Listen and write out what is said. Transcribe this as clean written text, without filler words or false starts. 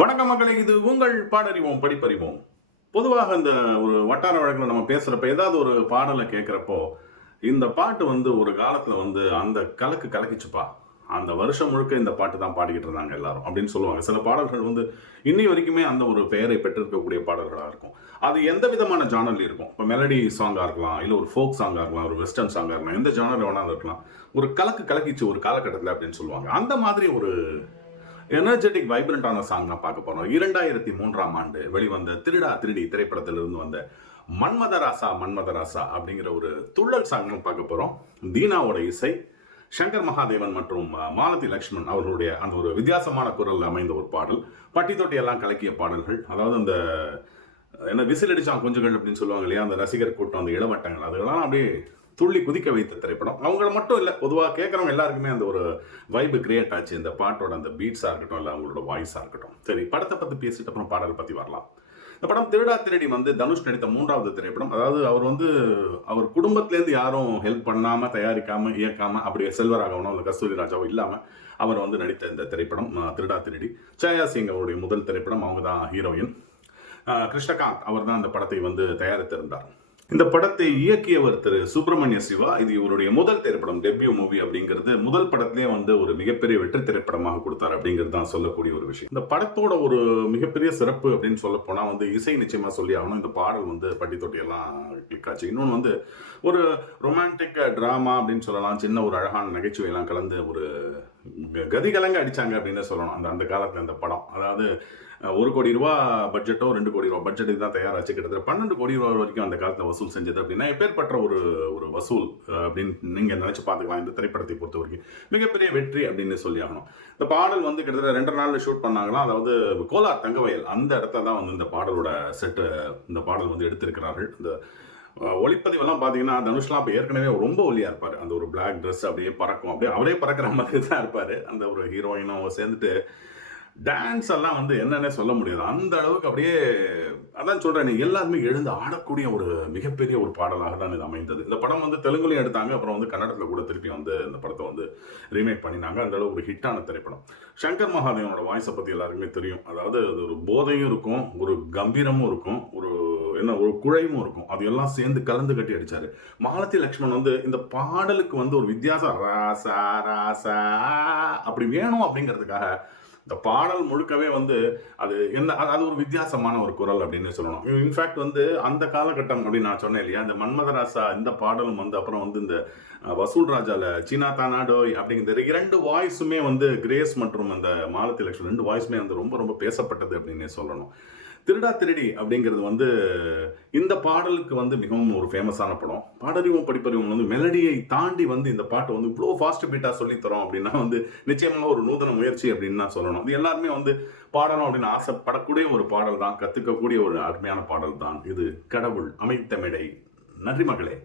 வணக்கம் மக்களே, இது உங்கள் பாடறிவோம் படிப்பறிவோம். பொதுவாக இந்த ஒரு வட்டார வழக்கில் நம்ம பேசுகிறப்ப ஏதாவது ஒரு பாடலை கேட்குறப்போ இந்த பாட்டு ஒரு காலத்தில் அந்த கலக்கு கலக்கிச்சுப்பா, அந்த வருஷம் முழுக்க இந்த பாட்டு தான் பாடிக்கிட்டு இருந்தாங்க எல்லாரும் அப்படின்னு சொல்லுவாங்க. சில பாடல்கள் இன்னி வரைக்குமே அந்த ஒரு பெயரை பெற்றிருக்கக்கூடிய பாடல்களாக இருக்கும். அது எந்த விதமான ஜானர்ல இருக்கும். இப்போ மெலடி சாங்காக இருக்கலாம், இல்லை ஒரு ஃபோக் சாங்காக இருக்கலாம், ஒரு வெஸ்டர்ன் சாங்காக இருக்கலாம், எந்த ஜானர் வேணாலும் இருக்கலாம். ஒரு கலக்கு கலக்கிச்சு ஒரு காலகட்டத்தில் அப்படின்னு சொல்லுவாங்க. அந்த மாதிரி ஒரு எனர்ஜெட்டிக் வைப்ரண்டான சாங் நான் பார்க்க போறோம். 2003ஆம் ஆண்டு வெளிவந்த திருடா திருடி திரைப்படத்திலிருந்து வந்த மன்மதராசா மன்மதராசா அப்படிங்கிற ஒரு துள்ளல் சாங் பார்க்க போறோம். தீனாவோட இசை, சங்கர் மகாதேவன் மற்றும் மாலதி லக்ஷ்மண் அவர்களுடைய அந்த ஒரு வித்தியாசமான குரல் அமைந்த ஒரு பாடல். பட்டி தொட்டி எல்லாம் கலக்கிய பாடல்கள். அதாவது அந்த என்ன விசில் அடிச்சான் குஞ்சுகள் அப்படின்னு சொல்லுவாங்க இல்லையா, அந்த ரசிகர் கூட்டம், அந்த இளவட்டங்கள், அதெல்லாம் அப்படியே துள்ளி குதிக்க வைத்த திரைப்படம். அவங்கள மட்டும் இல்லை, பொதுவாக கேட்குறவங்க எல்லாருக்குமே அந்த ஒரு வைப் கிரியேட் ஆச்சு. இந்த பாட்டோட அந்த பீட்ஸாக இருக்கட்டும், இல்லை அவங்களோட வாய்ஸாக இருக்கட்டும். சரி, படத்தை பற்றி பேசிட்டு அப்புறம் பாடல் பற்றி வரலாம். இந்த படம் திருடா திருடி தனுஷ் நடித்த 3வது திரைப்படம். அதாவது அவர் குடும்பத்திலேருந்து யாரும் ஹெல்ப் பண்ணாமல், தயாரிக்காமல், இயக்காமல், அப்படியே செல்வராகவனோ இல்லை கஸ்தூரி ராஜாவோ இல்லாமல் அவர் நடித்த இந்த திரைப்படம் திருடா திருடி. ஜெயா சிங் அவருடைய முதல் திரைப்படம். அவங்க தான் ஹீரோயின். கிருஷ்ணகாந்த் அவர் தான் அந்த படத்தை தயாரித்திருந்தார். இந்த படத்தை இயக்கியவர் திரு சுப்பிரமணிய சிவா. இது இவருடைய முதல் திரைப்படம், டெபியூ மூவி அப்படிங்கிறது. முதல் படத்திலே ஒரு மிகப்பெரிய வெற்றி திரைப்படமாக கொடுத்தார் அப்படிங்கிறது தான் சொல்லக்கூடிய ஒரு விஷயம். இந்த படத்தோட ஒரு மிகப்பெரிய சிறப்பு அப்படின்னு சொல்ல போனா இசை நிச்சயமா சொல்லி ஆகணும். இந்த பாடல் பட்டி தொட்டி எல்லாம் கிளிக் ஆச்சு. இன்னொன்று ஒரு ரொமான்டிக் டிராமா அப்படின்னு சொல்லலாம். சின்ன ஒரு அழகான நகைச்சுவை எல்லாம் கலந்து ஒரு கதிகலங்க அடிச்சாங்க அப்படின்னு சொல்லணும். அந்த காலத்துல அந்த படம், அதாவது 1 கோடி ரூபா பட்ஜெட்டோ 2 கோடி ரூபா பட்ஜெட்டுக்கு தான் தயாராச்சு. கிட்டத்தட்ட 12 கோடி ரூபா வரைக்கும் அந்த காலத்தில் வசூல் செஞ்சது. அப்படின்னா எப்பேற்பட்ட ஒரு வசூல் அப்படின்னு நீங்கள் நினச்சி பார்த்துக்கலாம். இந்த திரைப்படத்தை பொறுத்த வரைக்கும் மிகப்பெரிய வெற்றி அப்படின்னு சொல்லி ஆகணும். இந்த பாடல் கிட்டத்தட்ட 2 நாளில் ஷூட் பண்ணாங்களாம். அதாவது கோலார் தங்கவயல் அந்த இடத்துல தான் இந்த பாடலோட செட்டு, இந்த பாடல் எடுத்திருக்கிறார்கள். இந்த ஒளிப்பதிவெல்லாம் பார்த்தீங்கன்னா தனுஷ்லாம் இப்போ ஏற்கனவே ரொம்ப ஒல்லியாக இருப்பார். அந்த ஒரு பிளாக் ட்ரெஸ் அப்படியே பறக்கும், அப்படியே அவரே பறக்கிற மாதிரி தான் இருப்பார். அந்த ஒரு ஹீரோயினும் சேர்ந்துட்டு டான்ஸ் எல்லாம் என்னன்னே சொல்ல முடியாது. அந்த அளவுக்கு அப்படியே, அதான் சொல்றேன், எல்லாருமே எழுந்து ஆடக்கூடிய ஒரு மிகப்பெரிய ஒரு பாடலாக தான் இது அமைந்தது. இந்த படம் தெலுங்குலையும் எடுத்தாங்க, அப்புறம் கன்னடத்தில் கூட திருப்பி இந்த படத்தை ரீமேக் பண்ணினாங்க. அந்த அளவுக்கு ஒரு ஹிட்டான திரைப்படம். சங்கர் மகாதேவனோட வாய்ஸை பற்றி எல்லாருக்குமே தெரியும். அதாவது அது ஒரு போதையும் இருக்கும், ஒரு கம்பீரமும் இருக்கும், ஒரு குழையும் இருக்கும். அது எல்லாம் சேர்ந்து கலந்து கட்டி அடிச்சாரு. மாலதி லக்ஷ்மண் இந்த பாடலுக்கு ஒரு வித்தியாசம், ராசா ராசா அப்படி வேணும் அப்படிங்கிறதுக்காக இந்த பாடல் முழுக்கவே அது என்ன, அது ஒரு வித்தியாசமான ஒரு குரல் அப்படின்னு சொல்லணும். இன்ஃபேக்ட் அந்த காலகட்டம் அப்படின்னு நான் சொன்னேன் இல்லையா, இந்த மன்மதராசா இந்த பாடலும் அப்புறம் இந்த வசூல் ராஜால சீனா தானாடோய் அப்படிங்கிற 2 வாய்ஸுமே கிரேஸ் மற்றும் அந்த மாலதி லட்சுமி 2 வாய்ஸுமே ரொம்ப ரொம்ப பேசப்பட்டது அப்படின்னே சொல்லணும். திருடா திருடி அப்படிங்கிறது இந்த பாடலுக்கு மிகவும் ஒரு ஃபேமஸான படம். பாடறிவும் படிப்பறிவும் மெலடியை தாண்டி இந்த பாட்டு இவ்வளோ ஃபாஸ்ட் பீட்டாக சொல்லித்தரோம் அப்படின்னா நிச்சயமாக ஒரு நூதன முயற்சி அப்படின்னு தான் சொல்லணும். இது எல்லாருமே பாடணும் அப்படின்னு ஆசைப்படக்கூடிய ஒரு பாடல் தான், கற்றுக்கக்கூடிய ஒரு அருமையான பாடல் தான் இது. கடவுள் அமைத்த மேடை. நன்றி மகளே.